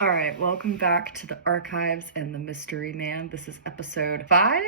All right, welcome back to the Archives and the Mystery Man. This is episode 5,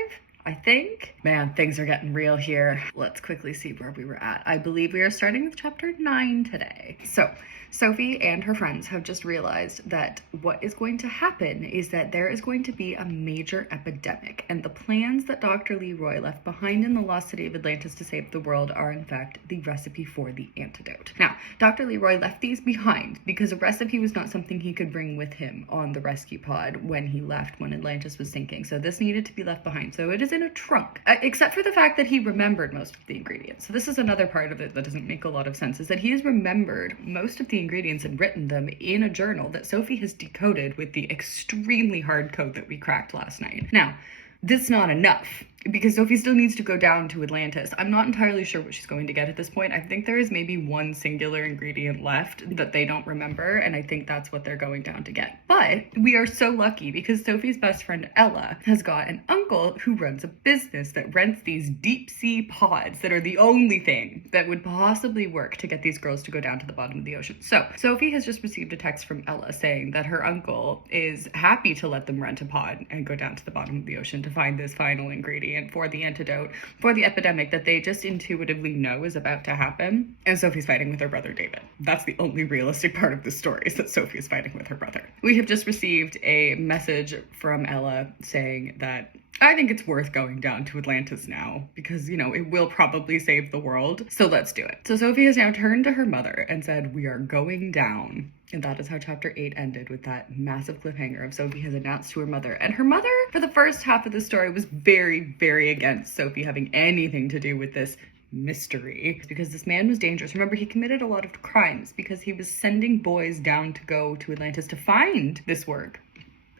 I think. Man, things are getting real here. Let's quickly see where we were at. I believe we are starting with chapter 9 today. So, Sophie and her friends have just realized that what is going to happen is that there is going to be a major epidemic, and the plans that Dr. Leroy left behind in the lost city of Atlantis to save the world are in fact the recipe for the antidote. Now, Dr. Leroy left these behind because a recipe was not something he could bring with him on the rescue pod when he left when Atlantis was sinking, so this needed to be left behind. So it is in a trunk, except for the fact that he remembered most of the ingredients. So this is another part of it that doesn't make a lot of sense, is that he has remembered most of the ingredients and written them in a journal that Sophie has decoded with the extremely hard code that we cracked last night. Now, that's not enough, because Sophie still needs to go down to Atlantis. I'm not entirely sure what she's going to get at this point. I think there is maybe one singular ingredient left that they don't remember, and I think that's what they're going down to get. But we are so lucky because Sophie's best friend Ella has got an uncle who runs a business that rents these deep sea pods that are the only thing that would possibly work to get these girls to go down to the bottom of the ocean. So Sophie has just received a text from Ella saying that her uncle is happy to let them rent a pod and go down to the bottom of the ocean to find this final ingredient for the antidote for the epidemic that they just intuitively know is about to happen. And Sophie's fighting with her brother David. That's the only realistic part of the story, is that Sophie is fighting with her brother. We have just received a message from Ella saying that I think it's worth going down to Atlantis now because, it will probably save the world. So let's do it. So Sophie has now turned to her mother and said, we are going down. And that is how chapter 8 ended, with that massive cliffhanger of Sophie has announced to her mother. And her mother, for the first half of the story, was very, very against Sophie having anything to do with this mystery, because this man was dangerous. Remember, he committed a lot of crimes because he was sending boys down to go to Atlantis to find this work.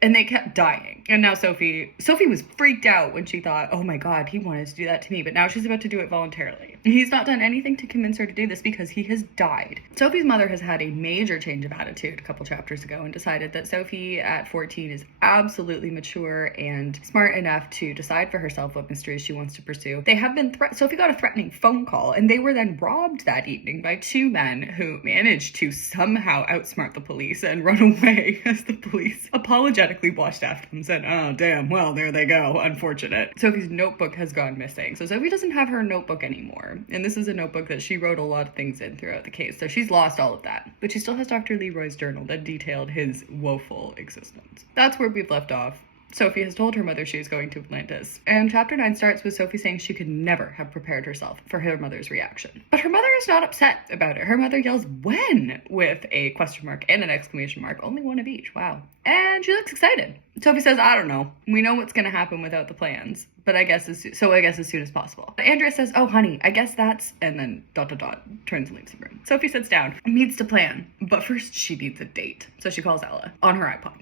And they kept dying. And now Sophie was freaked out when she thought, oh my God, he wanted to do that to me. But now she's about to do it voluntarily. He's not done anything to convince her to do this because he has died. Sophie's mother has had a major change of attitude a couple chapters ago and decided that Sophie at 14 is absolutely mature and smart enough to decide for herself what mysteries she wants to pursue. They have been Sophie got a threatening phone call, and they were then robbed that evening by two men who managed to somehow outsmart the police and run away as the police apologetically washed after them and said, oh damn, well there they go, unfortunate. Sophie's notebook has gone missing, so Sophie doesn't have her notebook anymore, and this is a notebook that she wrote a lot of things in throughout the case, so she's lost all of that. But she still has Dr. Leroy's journal that detailed his woeful existence. That's where we've left off. Sophie has told her mother she is going to Atlantis. And chapter 9 starts with Sophie saying she could never have prepared herself for her mother's reaction. But her mother is not upset about it. Her mother yells, when? With a question mark and an exclamation mark. Only one of each. Wow. And she looks excited. Sophie says, I don't know. We know what's going to happen without the plans. But I guess as soon as possible. Andrea says, oh honey, I guess that's, and then ... turns and leaves the room. Sophie sits down and needs to plan. But first she needs a date. So she calls Ella on her iPod.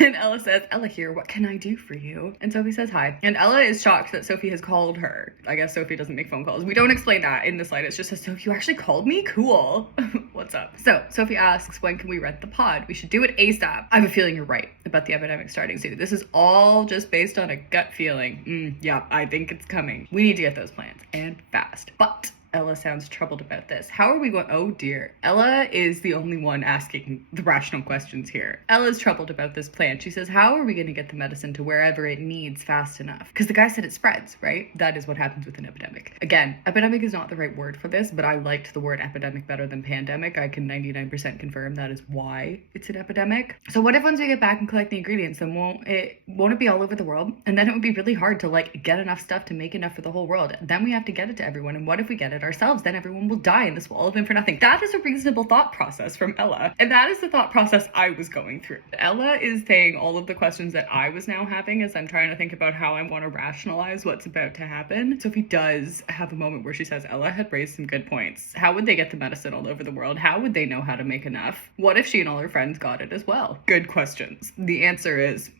And Ella says, Ella here, what can I do for you? And Sophie says hi. And Ella is shocked that Sophie has called her. I guess Sophie doesn't make phone calls. We don't explain that in the slide. It just says, Sophie, you actually called me? Cool. What's up? So Sophie asks, when can we rent the pod? We should do it ASAP. I have a feeling you're right about the epidemic starting soon. This is all just based on a gut feeling. Yeah, I think it's coming. We need to get those plans, and fast. But Ella sounds troubled about this. How are we going? Oh dear. Ella is the only one asking the rational questions here. Ella's troubled about this plan. She says, how are we going to get the medicine to wherever it needs fast enough? Because the guy said it spreads, right? That is what happens with an epidemic. Again, epidemic is not the right word for this, but I liked the word epidemic better than pandemic. I can 99% confirm that is why it's an epidemic. So what if once we get back and collect the ingredients, then won't it be all over the world? And then it would be really hard to get enough stuff to make enough for the whole world. Then we have to get it to everyone. And what if we get it ourselves? Then everyone will die and this will all have been for nothing. That is a reasonable thought process from Ella. And that is the thought process I was going through. Ella is saying all of the questions that I was now having as I'm trying to think about how I want to rationalize what's about to happen. Sophie does have a moment where she says Ella had raised some good points. How would they get the medicine all over the world? How would they know how to make enough? What if she and all her friends got it as well? Good questions. The answer is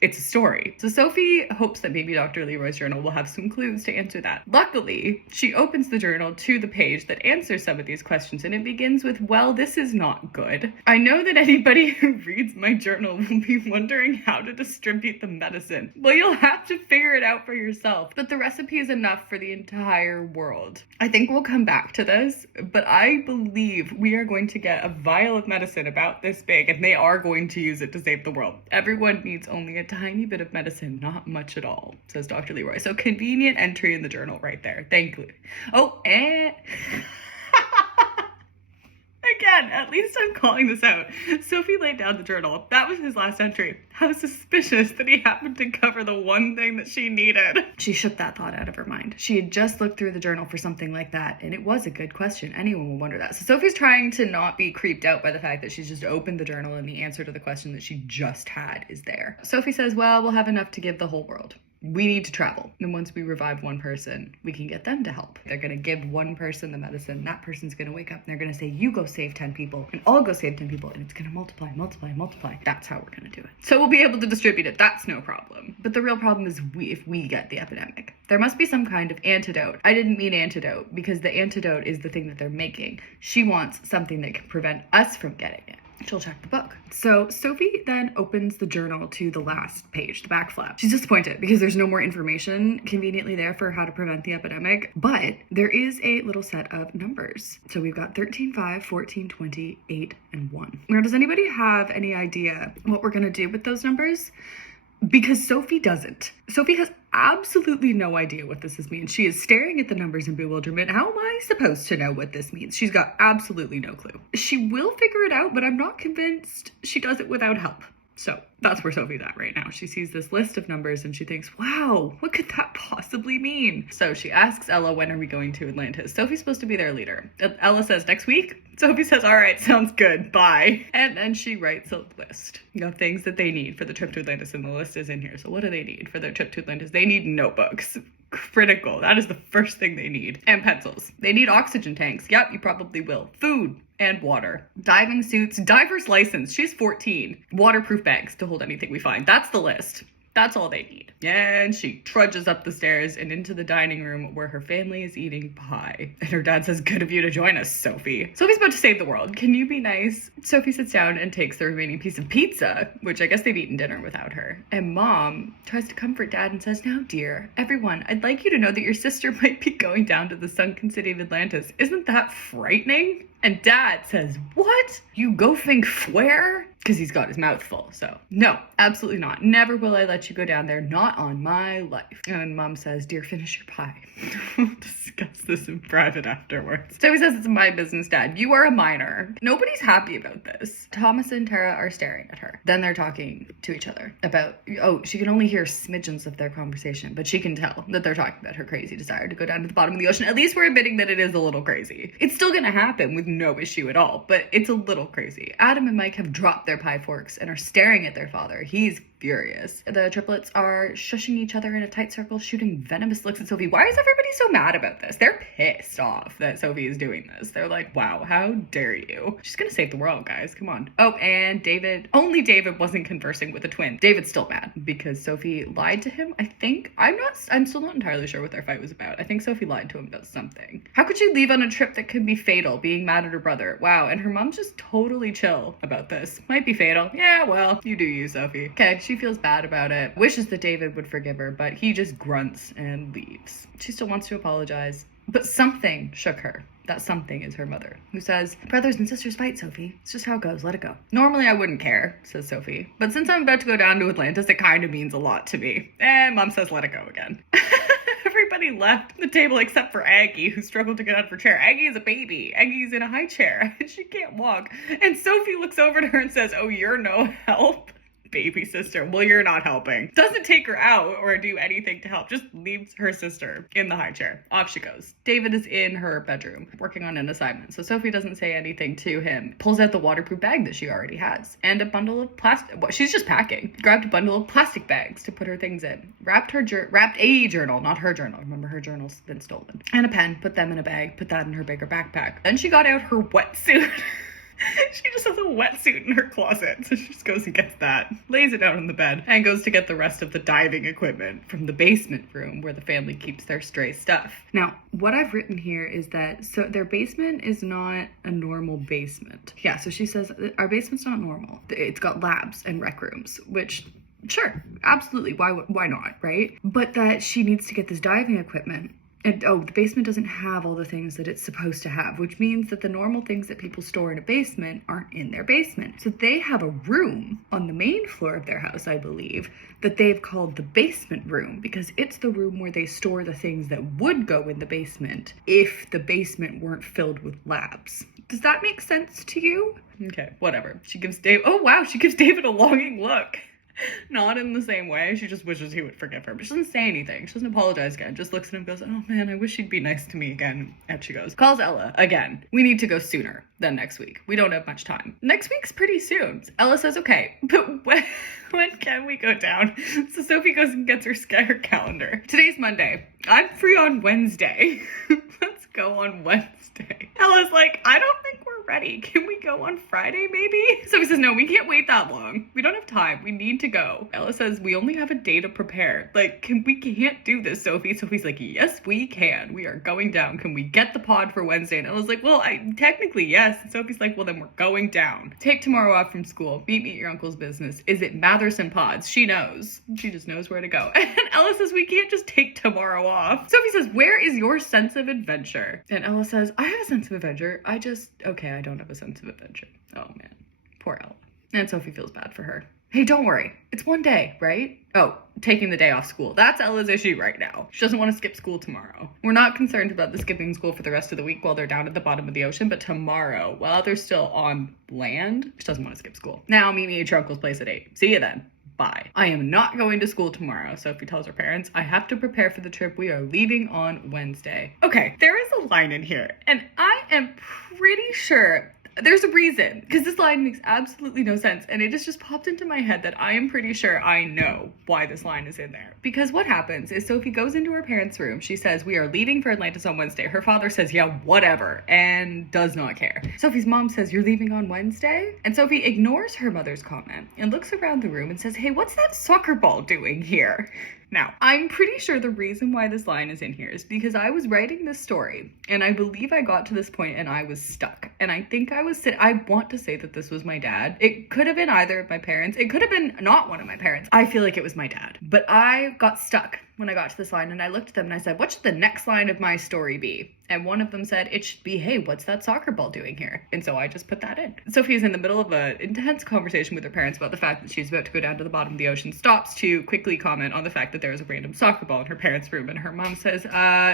it's a story. So Sophie hopes that maybe Dr. Leroy's journal will have some clues to answer that. Luckily, she opens the journal to the page that answers some of these questions, and it begins with, well, this is not good. I know that anybody who reads my journal will be wondering how to distribute the medicine. Well, you'll have to figure it out for yourself. But the recipe is enough for the entire world. I think we'll come back to this, but I believe we are going to get a vial of medicine about this big, and they are going to use it to save the world. Everyone needs only a tiny bit of medicine, not much at all, says Dr. Leroy. So convenient entry in the journal right there. Thank you. Oh, and again, at least I'm calling this out. Sophie laid down the journal. That was his last entry. How suspicious that he happened to cover the one thing that she needed. She shook that thought out of her mind. She had just looked through the journal for something like that, and it was a good question. Anyone would wonder that. So Sophie's trying to not be creeped out by the fact that she's just opened the journal and the answer to the question that she just had is there. Sophie says, well, we'll have enough to give the whole world. We need to travel. And once we revive one person, we can get them to help. They're going to give one person the medicine. That person's going to wake up and they're going to say, you go save 10 people and I'll go save 10 people. And it's going to multiply, multiply, multiply. That's how we're going to do it. So we'll be able to distribute it. That's no problem. But the real problem is if we get the epidemic. There must be some kind of antidote. I didn't mean antidote because the antidote is the thing that they're making. She wants something that can prevent us from getting it. She'll check the book. So Sophie then opens the journal to the last page, the back flap. She's disappointed because there's no more information conveniently there for how to prevent the epidemic, but there is a little set of numbers. So we've got 13, 5, 14, 20, 8, and 1. Now, does anybody have any idea what we're going to do with those numbers? Because Sophie doesn't. Sophie has absolutely no idea what this means. She is staring at the numbers in bewilderment. How am I supposed to know what this means? She's got absolutely no clue. She will figure it out, but I'm not convinced she does it without help. So that's where Sophie's at right now. She sees this list of numbers and she thinks, wow, what could that possibly mean? So she asks Ella, when are we going to Atlantis? Sophie's supposed to be their leader. Ella says, next week? Sophie says, all right, sounds good, bye. And then she writes a list of things that they need for the trip to Atlantis, and the list is in here. So what do they need for their trip to Atlantis? They need notebooks. Critical. That is the first thing they need. And pencils. They need oxygen tanks. Yep, you probably will. Food and water. Diving suits. Diver's license. She's 14. Waterproof bags to hold anything we find. That's the list. That's all they need. And she trudges up the stairs and into the dining room where her family is eating pie. And her dad says, good of you to join us, Sophie. Sophie's about to save the world. Can you be nice? Sophie sits down and takes the remaining piece of pizza, which I guess they've eaten dinner without her. And Mom tries to comfort Dad and says, now, dear, everyone, I'd like you to know that your sister might be going down to the sunken city of Atlantis. Isn't that frightening? And Dad says, what? You go think where? Because he's got his mouth full. So no, absolutely not. Never will I let you go down there. Not on my life. And Mom says, dear, finish your pie. We'll discuss this in private afterwards. So he says, it's my business, Dad. You are a minor. Nobody's happy about this. Thomas and Tara are staring at her. Then they're talking to each other about, oh, she can only hear smidgens of their conversation, but she can tell that they're talking about her crazy desire to go down to the bottom of the ocean. At least we're admitting that it is a little crazy. It's still going to happen with no issue at all, but it's a little crazy. Adam and Mike have dropped their pie forks and are staring at their father. He's furious. The triplets are shushing each other in a tight circle, shooting venomous looks at Sophie. Why is everybody so mad about this? They're pissed off that Sophie is doing this. They're like, wow, how dare you? She's gonna save the world, guys. Come on. Oh, and David, only David wasn't conversing with the twin. David's still mad because Sophie lied to him, I think. I'm still not entirely sure what their fight was about. I think Sophie lied to him about something. How could she leave on a trip that could be fatal, being mad at her brother? Wow, and her mom's just totally chill about this. Might be fatal. Yeah, well, you do you, Sophie. Okay, she feels bad about it, wishes that David would forgive her, but he just grunts and leaves. She still wants to apologize, but something shook her. That something is her mother, who says, brothers and sisters fight, Sophie. It's just how it goes. Let it go. Normally I wouldn't care, says Sophie, but since I'm about to go down to Atlantis, it kind of means a lot to me. And Mom says, let it go again. Everybody left the table except for Aggie, who struggled to get out of her chair. Aggie is a baby. Aggie's in a high chair. She can't walk. And Sophie looks over to her and says, oh, you're no help? Baby sister. Well, you're not helping. Doesn't take her out or do anything to help. Just leaves her sister in the high chair. Off she goes. David is in her bedroom working on an assignment. So Sophie doesn't say anything to him. Pulls out the waterproof bag that she already has and a bundle of plastic. Well, she's just packing. Grabbed a bundle of plastic bags to put her things in. Wrapped a journal, not her journal. Remember, her journal's been stolen. And a pen. Put them in a bag. Put that in her bigger backpack. Then she got out her wetsuit. She just has a wetsuit in her closet, so she just goes and gets that, lays it down on the bed, and goes to get the rest of the diving equipment from the basement room where the family keeps their stray stuff. Now, what I've written here is that, so their basement is not a normal basement. Yeah, so she says, our basement's not normal. It's got labs and rec rooms, which, sure, absolutely, why not, right? But that she needs to get this diving equipment. And the basement doesn't have all the things that it's supposed to have, which means that the normal things that people store in a basement aren't in their basement. So they have a room on the main floor of their house, I believe, that they've called the basement room because it's the room where they store the things that would go in the basement if the basement weren't filled with labs. Does that make sense to you? Okay, whatever. She gives David a longing look. Not in the same way. She just wishes he would forgive her. But she doesn't say anything. She doesn't apologize again. Just looks at him and goes, oh man, I wish he'd be nice to me again. And she goes, calls Ella again. We need to go sooner than next week. We don't have much time. Next week's pretty soon. Ella says, okay, but when can we go down? So Sophie goes and gets her calendar. Today's Monday. I'm free on Wednesday. Let's go on Wednesday. Ella's like, I don't think we're ready. Can we go on Friday maybe? Sophie says, no, we can't wait that long. We don't have time. We need to go. Ella says, we only have a day to prepare. Like, we can't do this, Sophie. Sophie's like, yes, we can. We are going down. Can we get the pod for Wednesday? And Ella's like, well, technically, yes. And Sophie's like, well, then we're going down. Take tomorrow off from school. Meet me at your uncle's business. Is it Matherson Pods? She knows. She just knows where to go. And Ella says, we can't just take tomorrow off. Sophie says, where is your sense of adventure? And Ella says, I have a sense of adventure. I don't have a sense of adventure. Oh man, poor Ella. And Sophie feels bad for her. Hey, don't worry. It's one day, right? Oh, taking the day off school. That's Ella's issue right now. She doesn't want to skip school tomorrow. We're not concerned about the skipping school for the rest of the week while they're down at the bottom of the ocean, but tomorrow, while they're still on land, she doesn't want to skip school. Now, meet me at your uncle's place at 8. See you then. Bye. I am not going to school tomorrow, Sophie tells her parents. I have to prepare for the trip. We are leaving on Wednesday. Okay, there is a line in here, and I am pretty sure there's a reason, because this line makes absolutely no sense, and it just popped into my head that I am pretty sure I know why this line is in there. Because what happens is Sophie goes into her parents' room. She says, we are leaving for Atlantis on Wednesday. Her father says, yeah, whatever, and does not care. Sophie's mom says, you're leaving on Wednesday? And Sophie ignores her mother's comment and looks around the room and says, hey, what's that soccer ball doing here? Now, I'm pretty sure the reason why this line is in here is because I was writing this story, and I believe I got to this point and I was stuck. And I think I want to say that this was my dad. It could have been either of my parents. It could have been not one of my parents. I feel like it was my dad. But I got stuck when I got to this line, and I looked at them and I said, what should the next line of my story be? And one of them said, it should be, hey, what's that soccer ball doing here? And so I just put that in. Sophie is in the middle of an intense conversation with her parents about the fact that she's about to go down to the bottom of the ocean, stops to quickly comment on the fact that there is a random soccer ball in her parents' room, and her mom says,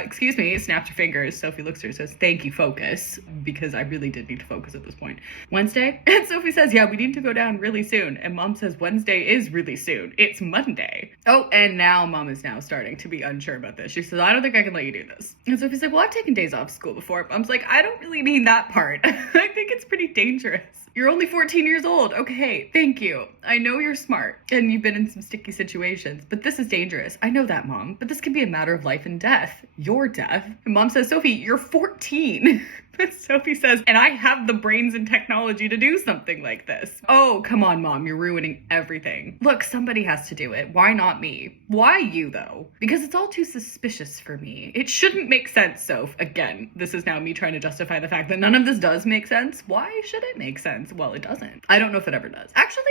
excuse me, snaps her fingers. Sophie looks at her and says, thank you, focus, because I really did need to focus at this point. Wednesday? And Sophie says, yeah, we need to go down really soon. And mom says, Wednesday is really soon. It's Monday. Oh, and now mom is now starting to be unsure about this. She says, I don't think I can let you do this. And Sophie's like, well, I've taken days off school before. Mom's like, I don't really mean that part. I think it's pretty dangerous. You're only 14 years old. Okay, thank you. I know you're smart and you've been in some sticky situations, but this is dangerous. I know that, Mom, but this can be a matter of life and death. Your death. And Mom says, Sophie, you're 14. But Sophie says, and I have the brains and technology to do something like this. Oh, come on, Mom, you're ruining everything. Look, somebody has to do it. Why not me? Why you, though? Because it's all too suspicious for me. It shouldn't make sense, Soph. Again, this is now me trying to justify the fact that none of this does make sense. Why should it make sense? Well, it doesn't. I don't know if it ever does. Actually,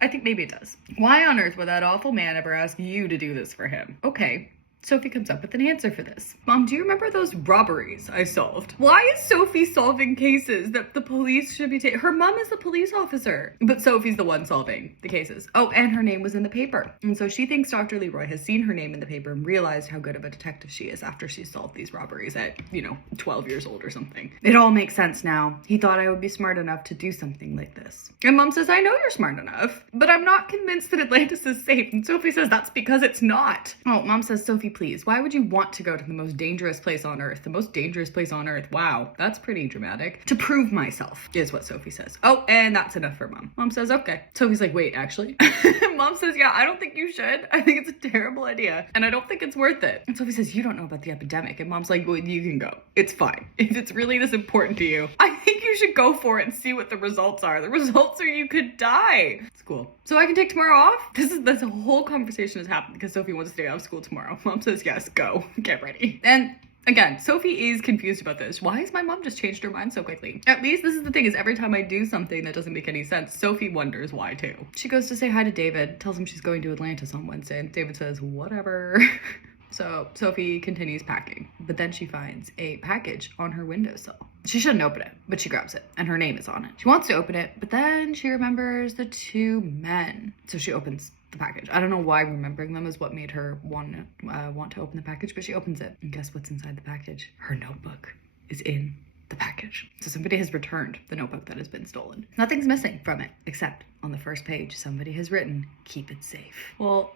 I think maybe it does. Why on earth would that awful man ever ask you to do this for him? Okay. Sophie comes up with an answer for this. Mom, do you remember those robberies I solved? Why is Sophie solving cases that the police should be taking? Her mom is the police officer, but Sophie's the one solving the cases. Oh, and her name was in the paper. And so she thinks Dr. Leroy has seen her name in the paper and realized how good of a detective she is after she solved these robberies at, 12 years old or something. It all makes sense now. He thought I would be smart enough to do something like this. And Mom says, I know you're smart enough, but I'm not convinced that Atlantis is safe. And Sophie says, that's because it's not. Oh, Mom says, Sophie, please? Why would you want to go to the most dangerous place on earth? The most dangerous place on earth. Wow, that's pretty dramatic. To prove myself is what Sophie says. Oh, and that's enough for Mom. Mom says, okay. Sophie's like, wait, actually? Mom says, yeah, I don't think you should. I think it's a terrible idea. And I don't think it's worth it. And Sophie says, you don't know about the epidemic. And Mom's like, well, you can go. It's fine. If it's really this important to you, I think you should go for it and see what the results are. The results are you could die. It's cool. So I can take tomorrow off? This whole conversation has happened because Sophie wants to stay off school tomorrow. Mom says, yes, go. Get ready. And again, Sophie is confused about this. Why has my mom just changed her mind so quickly? At least this is the thing, is every time I do something that doesn't make any sense, Sophie wonders why too. She goes to say hi to David, tells him she's going to Atlantis on Wednesday, and David says, whatever. So Sophie continues packing, but then she finds a package on her windowsill. She shouldn't open it, but she grabs it, and her name is on it. She wants to open it, but then she remembers the two men. So she opens the package. I don't know why remembering them is what made her want to open the package, but she opens it, and guess what's inside the package? Her notebook is in the package. So somebody has returned the notebook that has been stolen. Nothing's missing from it, except on the first page, somebody has written, keep it safe. Well,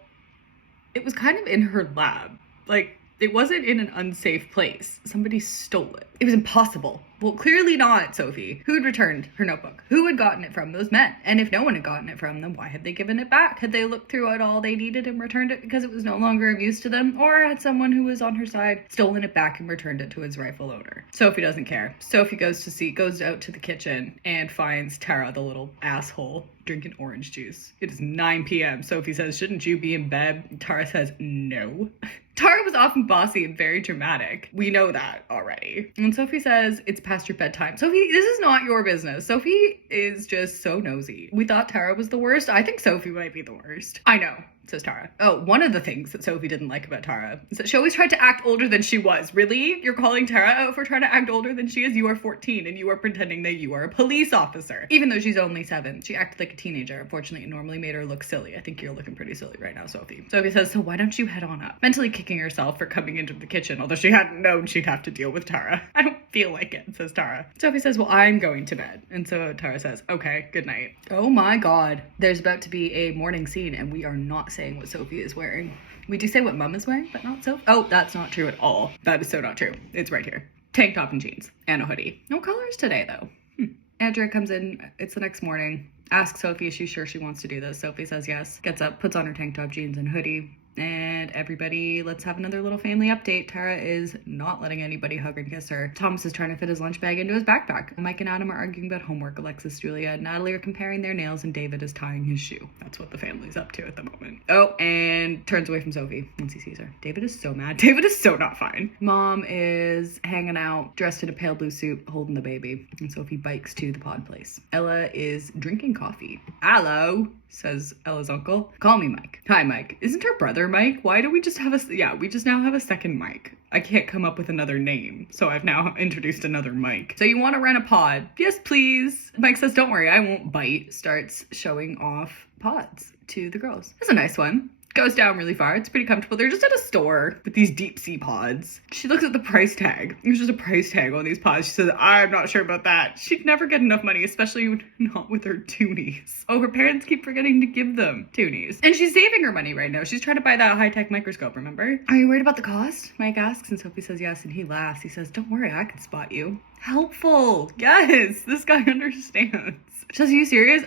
it was kind of in her lab. Like, it wasn't in an unsafe place. Somebody stole it. It was impossible. Well, clearly not, Sophie. Who had returned her notebook? Who had gotten it from those men? And if no one had gotten it from them, why had they given it back? Had they looked through it all they needed and returned it because it was no longer of use to them? Or had someone who was on her side stolen it back and returned it to its rightful owner? Sophie doesn't care. Sophie goes out to the kitchen and finds Tara, the little asshole, drinking orange juice. It is 9 p.m. Sophie says, shouldn't you be in bed? Tara says, no. Tara was often bossy and very dramatic. We know that already. And Sophie says, it's past your bedtime. Sophie, this is not your business. Sophie is just so nosy. We thought Tara was the worst. I think Sophie might be the worst. I know, says Tara. Oh, one of the things that Sophie didn't like about Tara is that she always tried to act older than she was. Really? You're calling Tara out for trying to act older than she is? You are 14 and you are pretending that you are a police officer. Even though she's only 7. She acted like a teenager. Unfortunately, it normally made her look silly. I think you're looking pretty silly right now, Sophie. Sophie says, so why don't you head on up? Mentally kicking herself for coming into the kitchen, although she hadn't known she'd have to deal with Tara. I don't feel like it, says Tara. Sophie says, well, I'm going to bed. And so Tara says, okay, good night. Oh my God. There's about to be a morning scene and we are not saying what Sophie is wearing. We do say what Mum is wearing, but not Sophie. Oh, that's not true at all. That is so not true. It's right here. Tank top and jeans and a hoodie. No colors today though. Andrea comes in. It's the next morning. Asks Sophie if she's sure she wants to do this. Sophie says yes. Gets up, puts on her tank top, jeans, and hoodie. And everybody, let's have another little family update. Tara is not letting anybody hug and kiss her. Thomas is trying to fit his lunch bag into his backpack. Mike and Adam are arguing about homework. Alexis, Julia, and Natalie are comparing their nails, and David is tying his shoe. That's what the family's up to at the moment. Oh, and turns away from Sophie once he sees her. David is so mad. David is so not fine. Mom is hanging out, dressed in a pale blue suit, holding the baby. And Sophie bikes to the pod place. Ella is drinking coffee. Hello, says Ella's uncle. Call me Mike. Hi, Mike. Isn't her brother Mike? Why do we just have we just now have a second Mike. I can't come up with another name, so I've now introduced another Mike. So you want to rent a pod? Yes, please. Mike says, don't worry, I won't bite. Starts showing off pods to the girls. It's a nice one. Goes down really far. It's pretty comfortable. They're just at a store with these deep sea pods. She looks at the price tag. There's just a price tag on these pods. She says, I'm not sure about that. She'd never get enough money, especially not with her toonies. Oh, her parents keep forgetting to give them toonies. And she's saving her money right now. She's trying to buy that high-tech microscope, remember? Are you worried about the cost? Mike asks, and Sophie says yes, and he laughs. He says, don't worry, I can spot you. Helpful. Yes, this guy understands. She says, are you serious?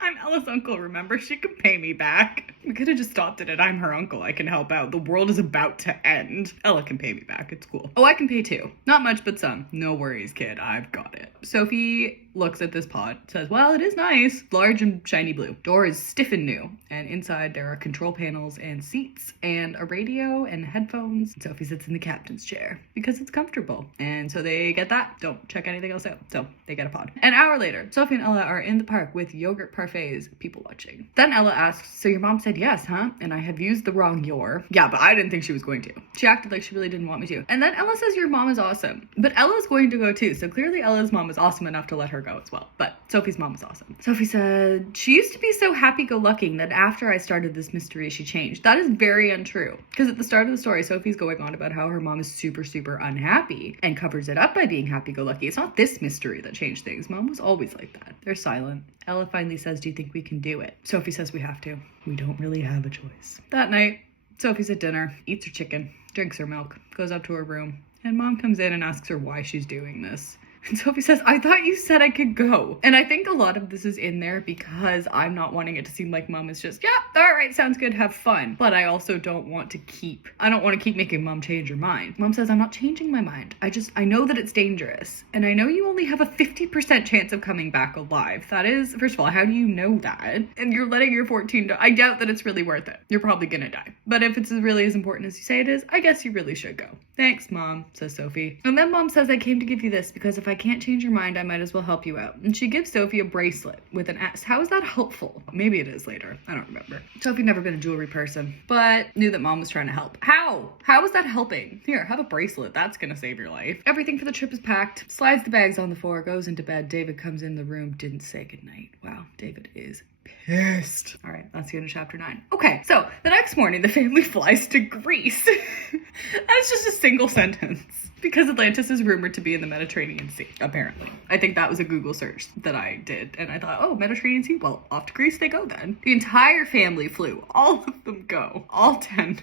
I'm Ella's uncle, remember? She could pay me back. We could have just stopped it at I'm her uncle. I can help out. The world is about to end. Ella can pay me back. It's cool. Oh, I can pay too. Not much, but some. No worries, kid. I've got it. Sophie looks at this pod, says, well, it is nice. Large and shiny blue. Door is stiff and new. And inside there are control panels and seats and a radio and headphones. Sophie sits in the captain's chair because it's comfortable. And so they get that. Don't check anything else out. So they get a pod. An hour later, Sophie and Ella are in the park with yogurt parfaits, people watching. Then Ella asks, so your mom said yes, huh? And I have used the wrong your. Yeah, but I didn't think she was going to. She acted like she really didn't want me to. And then Ella says your mom is awesome. But Ella's going to go too. So clearly Ella's mom is awesome enough to let her go as well. But Sophie's mom is awesome. Sophie said, she used to be so happy-go-lucky that after I started this mystery, she changed. That is very untrue. Because at the start of the story, Sophie's going on about how her mom is super, super unhappy and covers it up by being happy-go-lucky. It's not this mystery that changed things. Mom was always like that. They're silent. Ella finally says, do you think we can do it? Sophie says we have to. We don't really have a choice. That night, Sophie's at dinner, eats her chicken, drinks her milk, goes up to her room, and Mom comes in and asks her why she's doing this. And Sophie says, I thought you said I could go. And I think a lot of this is in there because I'm not wanting it to seem like Mom is just, yeah, all right, sounds good, have fun. But I also don't want to keep making Mom change her mind. Mom says, I'm not changing my mind. I know that it's dangerous. And I know you only have a 50% chance of coming back alive. That is, first of all, how do you know that? And you're letting your 14, I doubt that it's really worth it. You're probably gonna die. But if it's really as important as you say it is, I guess you really should go. Thanks, Mom, says Sophie. And then Mom says, I came to give you this because if I can't change your mind, I might as well help you out. And she gives Sophie a bracelet with an S. How is that helpful? Maybe it is later. I don't remember. Sophie never been a jewelry person, but knew that Mom was trying to help. How? How is that helping? Here, have a bracelet. That's gonna save your life. Everything for the trip is packed. Slides the bags on the floor, goes into bed. David comes in the room, didn't say goodnight. Wow, David is pissed. All right, that's the end of chapter 9. Okay, so the next morning, the family flies to Greece. That's just a single sentence. Because Atlantis is rumored to be in the Mediterranean Sea, apparently. I think that was a Google search that I did. And I thought, oh, Mediterranean Sea? Well, off to Greece they go then. The entire family flew. All of them go. All 10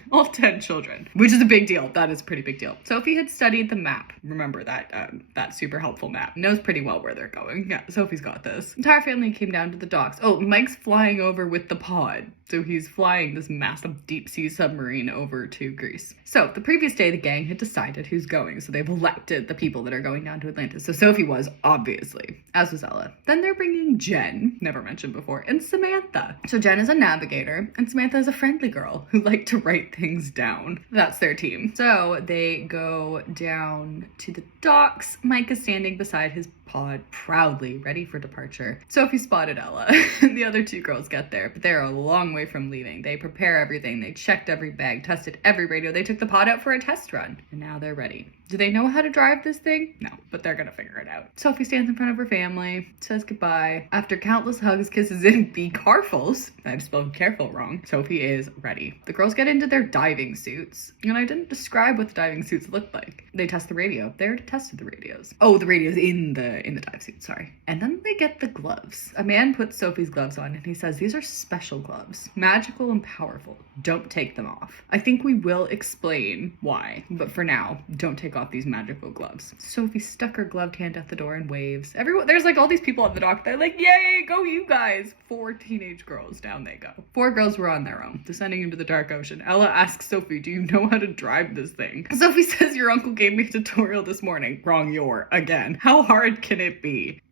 children. Which is a big deal. That is a pretty big deal. Sophie had studied the map. Remember that super helpful map. Knows pretty well where they're going. Yeah, Sophie's got this. Entire family came down to the docks. Oh, Mike's flying over with the pod. So he's flying this massive deep sea submarine over to Greece. So the previous day, the gang had decided who's going. So they've elected the people that are going down to Atlantis. So Sophie was, obviously, as was Ella. Then they're bringing Jen, never mentioned before, and Samantha. So Jen is a navigator, and Samantha is a friendly girl who liked to write things down. That's their team. So they go down to the docks. Mike is standing beside his pod, proudly ready for departure. Sophie spotted Ella, and the other two girls get there, but they're a long way from leaving. They prepare everything. They checked every bag, tested every radio. They took the pod out for a test run, and now they're ready. Do they know how to drive this thing? No, but they're gonna figure it out. Sophie stands in front of her family, says goodbye. After countless hugs, kisses, and be carfuls, I spelled careful wrong, Sophie is ready. The girls get into their diving suits, and I didn't describe what the diving suits looked like. They test the radio. They already tested the radios. Oh, the radios in the dive suit, sorry. And then they get the gloves. A man puts Sophie's gloves on, and he says, these are special gloves. Magical and powerful. Don't take them off. I think we will explain why, but for now, don't take off these magical gloves. Sophie stuck her gloved hand at the door and waves. Everyone, there's like all these people on the dock. They're like, yay, go you guys. 4 teenage girls, down they go. 4 girls were on their own, descending into the dark ocean. Ella asks Sophie, do you know how to drive this thing? Sophie says, your uncle gave me a tutorial this morning. Wrong, again. How hard can it be?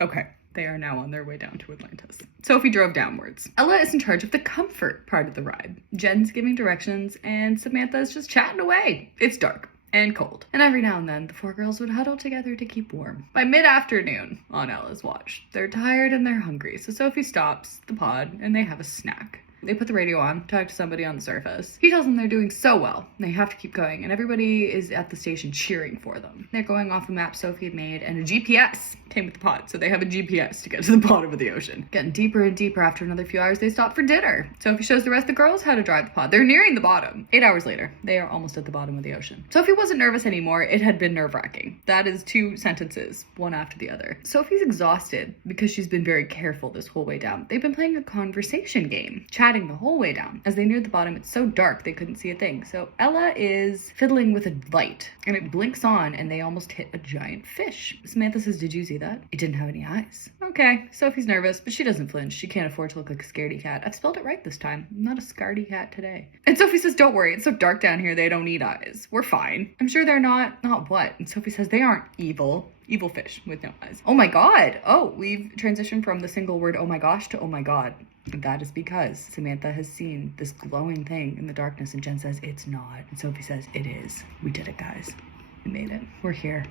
Okay. They are now on their way down to Atlantis. Sophie drove downwards. Ella is in charge of the comfort part of the ride. Jen's giving directions, and Samantha is just chatting away. It's dark and cold, and every now and then, the 4 girls would huddle together to keep warm. By mid-afternoon, on Ella's watch, they're tired and they're hungry, so Sophie stops the pod, and they have a snack. They put the radio on, talk to somebody on the surface. He tells them they're doing so well. They have to keep going, and everybody is at the station cheering for them. They're going off a map Sophie had made, and a GPS came with the pod, so they have a GPS to get to the bottom of the ocean. Getting deeper and deeper. After another few hours, they stop for dinner. Sophie shows the rest of the girls how to drive the pod. They're nearing the bottom. 8 hours later, they are almost at the bottom of the ocean. Sophie wasn't nervous anymore. It had been nerve-wracking. That is 2 sentences, one after the other. Sophie's exhausted because she's been very careful this whole way down. They've been playing a conversation game, chatting the whole way down. As they neared the bottom, it's so dark they couldn't see a thing. So Ella is fiddling with a light, and it blinks on, and they almost hit a giant fish. Samantha says, did you see that? It didn't have any eyes. Okay, Sophie's nervous, but she doesn't flinch. She can't afford to look like a scaredy cat. I've spelled it right this time. I'm not a scaredy cat today. And Sophie says, don't worry, it's so dark down here they don't need eyes. We're fine. I'm sure they're not what? And Sophie says, they aren't evil. Evil fish with no eyes. Oh my god. Oh, we've transitioned from the single word oh my gosh to oh my god. That is because Samantha has seen this glowing thing in the darkness, and Jen says it's not. And Sophie says it is. We did it, guys. We made it. We're here.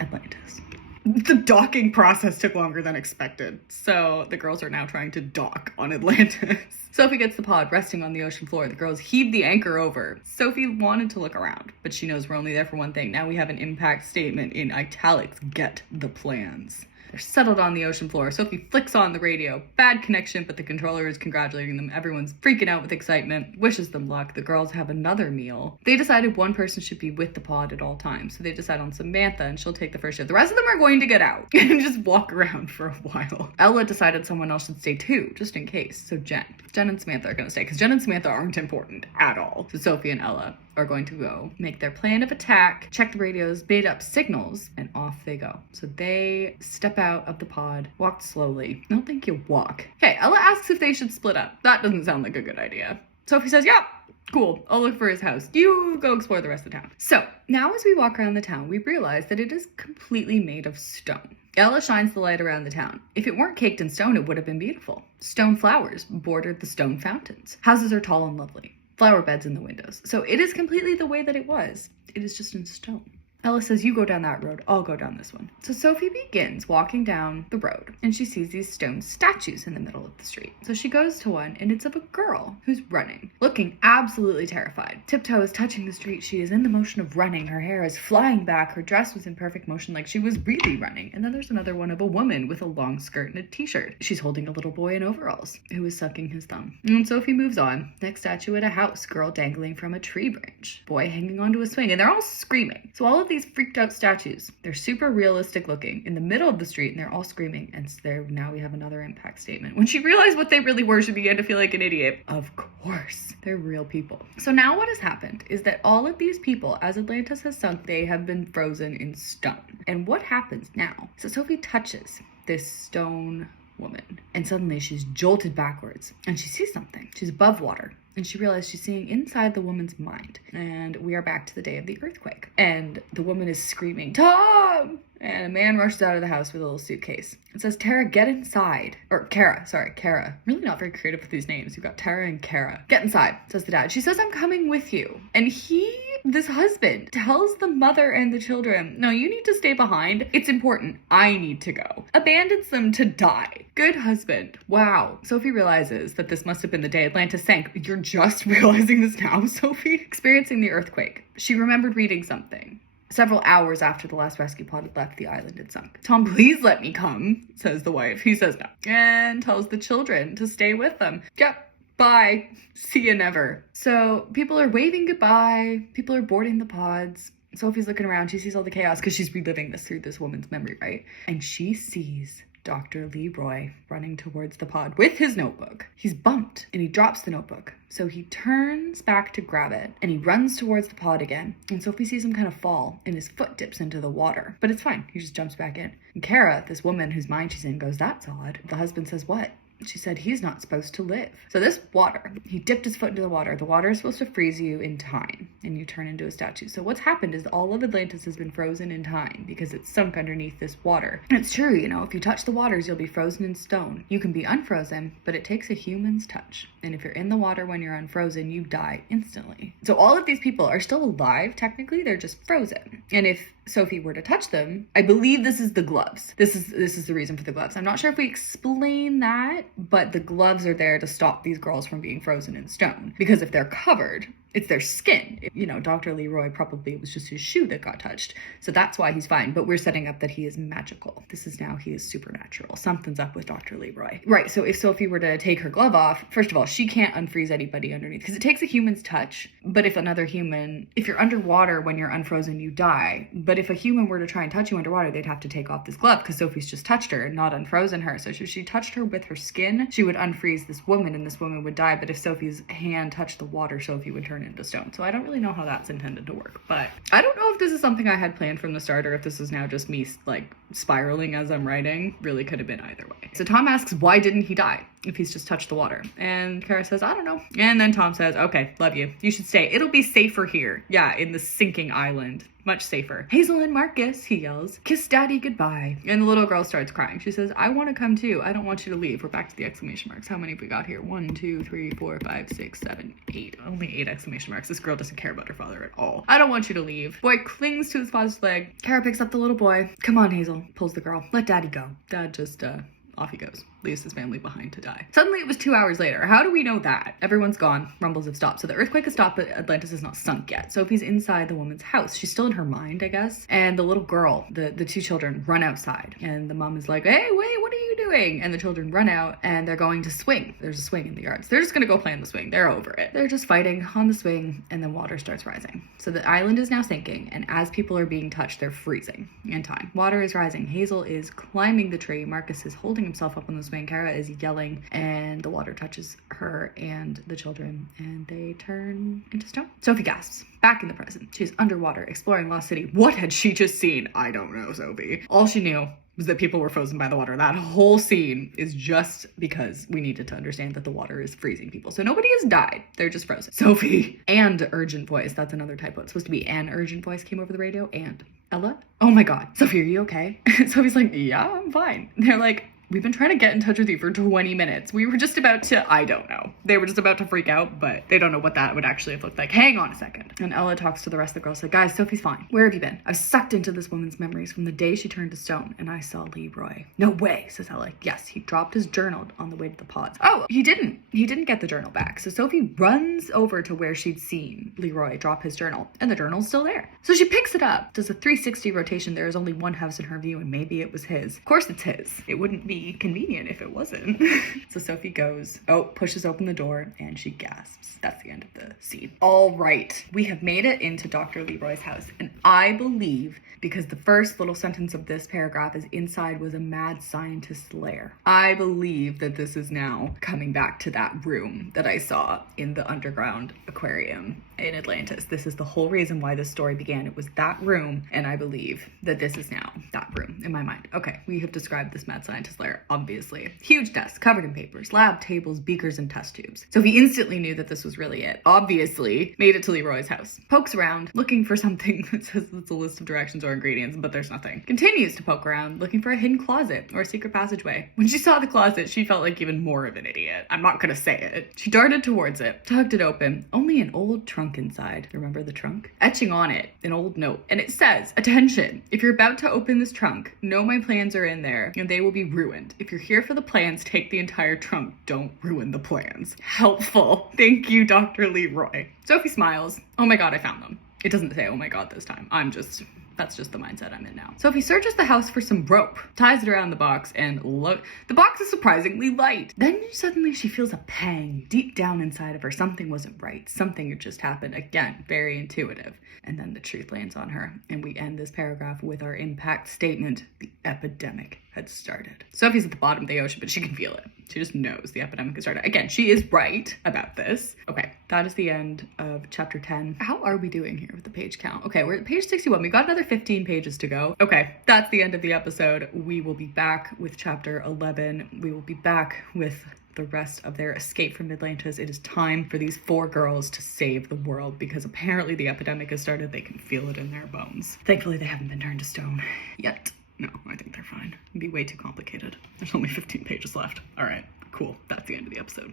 Atlantis. The docking process took longer than expected, so the girls are now trying to dock on Atlantis. Sophie gets the pod resting on the ocean floor. The girls heave the anchor over. Sophie wanted to look around, but she knows we're only there for one thing. Now we have an impact statement in italics. Get the plans. They're settled on the ocean floor. Sophie flicks on the radio. Bad connection, but the controller is congratulating them. Everyone's freaking out with excitement, wishes them luck. The girls have another meal. They decided one person should be with the pod at all times. So they decide on Samantha, and she'll take the first shift. The rest of them are going to get out and just walk around for a while. Ella decided someone else should stay too, just in case. So Jen and Samantha are going to stay, because Jen and Samantha aren't important at all. So Sophie and Ella are going to go make their plan of attack, check the radios, bait up signals, and off they go. So they step out of the pod, walk slowly. I don't think you walk. Okay, Ella asks if they should split up. That doesn't sound like a good idea. Sophie says, yeah, cool, I'll look for his house. You go explore the rest of the town. So now as we walk around the town, we realize that it is completely made of stone. Ella shines the light around the town. If it weren't caked in stone, it would have been beautiful. Stone flowers bordered the stone fountains. Houses are tall and lovely. Flower beds in the windows. So it is completely the way that it was. It is just in stone. Ella says, you go down that road, I'll go down this one. So Sophie begins walking down the road, and she sees these stone statues in the middle of the street. So she goes to one, and it's of a girl who's running, looking absolutely terrified. Tiptoe is touching the street. She is in the motion of running. Her hair is flying back. Her dress was in perfect motion, like she was really running. And then there's another one of a woman with a long skirt and a t-shirt. She's holding a little boy in overalls who is sucking his thumb. And Sophie moves on. Next statue at a house, girl dangling from a tree branch, boy hanging onto a swing, and they're all screaming. So all of these freaked out statues, they're super realistic looking in the middle of the street, and they're all screaming. And there, now we have another impact statement. When she realized what they really were, she began to feel like an idiot. Of course, they're real people. So now what has happened is that all of these people, as Atlantis has sunk, they have been frozen in stone. And what happens now? So Sophie touches this stone woman, and suddenly she's jolted backwards, and she sees something. She's above water, and she realizes she's seeing inside the woman's mind. And we are back to the day of the earthquake, and the woman is screaming, Tom! And a man rushes out of the house with a little suitcase. It says, Tara, get inside. Or Kara. Really not very creative with these names. You've got Tara and Kara. Get inside, says the dad. She says, I'm coming with you. And this husband, tells the mother and the children, no, you need to stay behind. It's important. I need to go. Abandons them to die. Good husband. Wow. Sophie realizes that this must have been the day Atlantis sank. You're just realizing this now, Sophie? Experiencing the earthquake. She remembered reading something. Several hours after the last rescue pod had left, the island had sunk. Tom, please let me come, says the wife. He says no. And tells the children to stay with them. Yep. Bye. See you never. So people are waving goodbye. People are boarding the pods. Sophie's looking around. She sees all the chaos because she's reliving this through this woman's memory, right? And she sees Dr. Leroy running towards the pod with his notebook. He's bumped and he drops the notebook. So he turns back to grab it and he runs towards the pod again. And Sophie sees him kind of fall and his foot dips into the water. But it's fine. He just jumps back in. And Kara, this woman whose mind she's in, goes, that's odd. The husband says, what? She said, he's not supposed to live. So this water, he dipped his foot into the water. The water is supposed to freeze you in time and you turn into a statue. So what's happened is all of Atlantis has been frozen in time because it's sunk underneath this water. And it's true, you know, if you touch the waters, you'll be frozen in stone. You can be unfrozen, but it takes a human's touch. And if you're in the water when you're unfrozen, you die instantly. So all of these people are still alive, technically, they're just frozen. And if Sophie were to touch them, I believe this is the gloves. This is the reason for the gloves. I'm not sure if we explain that, but the gloves are there to stop these girls from being frozen in stone. Because if they're covered, it's their skin. You know, Dr. Leroy probably, it was just his shoe that got touched. So that's why he's fine. But we're setting up that he is magical. This is now, he is supernatural. Something's up with Dr. Leroy. Right, so if Sophie were to take her glove off, first of all, she can't unfreeze anybody underneath because it takes a human's touch. But if another human, if you're underwater when you're unfrozen, you die. But if a human were to try and touch you underwater, they'd have to take off this glove because Sophie's just touched her and not unfrozen her. So if she touched her with her skin, she would unfreeze this woman and this woman would die. But if Sophie's hand touched the water, Sophie would turn into stone. So I don't really know how that's intended to work, but I don't know if this is something I had planned from the start or if this is now just me like spiraling as I'm writing. Really could have been either way. So Tom asks, why didn't he die if he's just touched the water? And Kara says, I don't know. And then Tom says, okay, love you. You should stay. It'll be safer here. Yeah, in the sinking island. Much safer. Hazel and Marcus, he yells, kiss daddy goodbye. And the little girl starts crying. She says, I want to come too. I don't want you to leave. We're back to the exclamation marks. How many have we got here? 1, 2, 3, 4, 5, 6, 7, 8. Only 8 exclamation marks. This girl doesn't care about her father at all. I don't want you to leave. Boy clings to his father's leg. Kara picks up the little boy. Come on, Hazel, pulls the girl. Let daddy go. Dad just, off he goes. Leaves his family behind to die. Suddenly it was 2 hours later. How do we know that? Everyone's gone. Rumbles have stopped. So the earthquake has stopped, but Atlantis is not sunk yet. Sophie's inside the woman's house. She's still in her mind, I guess. And the little girl, the two children, run outside. And the mom is like, hey, wait, what are you doing? And the children run out and they're going to swing. There's a swing in the yard. So they're just going to go play on the swing. They're over it. They're just fighting on the swing, and then water starts rising. So the island is now sinking, and as people are being touched, they're freezing in time. Water is rising. Hazel is climbing the tree. Marcus is holding himself up on the swing. Kara is yelling, and the water touches her and the children, and they turn into stone. Sophie gasps. Back in the present. She's underwater, exploring Lost City. What had she just seen? I don't know, Sophie. All she knew was that people were frozen by the water. That whole scene is just because we needed to understand that the water is freezing people. So nobody has died. They're just frozen. Sophie. And urgent voice. That's another typo. It's supposed to be an urgent voice came over the radio. And Ella? Oh my God. Sophie, are you okay? Sophie's like, yeah, I'm fine. They're like, we've been trying to get in touch with you for 20 minutes. We were just about to, I don't know. They were just about to freak out, but they don't know what that would actually have looked like. Hang on a second. And Ella talks to the rest of the girls, like, guys, Sophie's fine. Where have you been? I've sucked into this woman's memories from the day she turned to stone, and I saw Leroy. No way, says Ella. Yes, he dropped his journal on the way to the pods. Oh, he didn't. He didn't get the journal back. So Sophie runs over to where she'd seen Leroy drop his journal, and the journal's still there. So she picks it up, does a 360 rotation. There is only one house in her view, and maybe it was his. Of course it's his. It wouldn't be convenient if it wasn't. So Sophie goes, pushes open the door, and she gasps. That's the end of the scene. All right, we have made it into Dr. Leroy's house, and I believe, because the first little sentence of this paragraph is inside was a mad scientist's lair. I believe that this is now coming back to that room that I saw in the underground aquarium in Atlantis. This is the whole reason why this story began. It was that room, and I believe that this is now that room in my mind. Okay, we have described this mad scientist lair, obviously. Huge desk covered in papers, lab tables, beakers, and test tubes. So he instantly knew that this was really it. Obviously, made it to Leroy's house. Pokes around, looking for something that says it's a list of directions or ingredients, but there's nothing. Continues to poke around, looking for a hidden closet or a secret passageway. When she saw the closet, she felt like even more of an idiot. I'm not gonna say it. She darted towards it, tugged it open. Only an old trunk inside. Remember the trunk? Etching on it, an old note. And it says, attention, if you're about to open this trunk, know my plans are in there and they will be ruined. If you're here for the plans, take the entire trunk. Don't ruin the plans. Helpful. Thank you, Dr. Leroy. Sophie smiles. Oh my God, I found them. It doesn't say, oh my God, this time. That's just the mindset I'm in now. Sophie searches the house for some rope, ties it around the box, and look, the box is surprisingly light. Then suddenly she feels a pang deep down inside of her. Something wasn't right. Something had just happened. Again, very intuitive. And then the truth lands on her, and we end this paragraph with our impact statement. The epidemic had started. Sophie's at the bottom of the ocean, but she can feel it. She just knows the epidemic has started. Again, she is right about this. Okay, that is the end of chapter 10. How are we doing here with the page count? Okay, we're at page 61. We got another 15 pages to go. Okay, that's the end of the episode. We will be back with chapter 11. We will be back with the rest of their escape from Atlantis. It is time for these 4 girls to save the world, because apparently the epidemic has started. They can feel it in their bones. Thankfully, they haven't been turned to stone yet. No, I think they're fine. It'd be way too complicated. There's only 15 pages left. All right, cool. That's the end of the episode.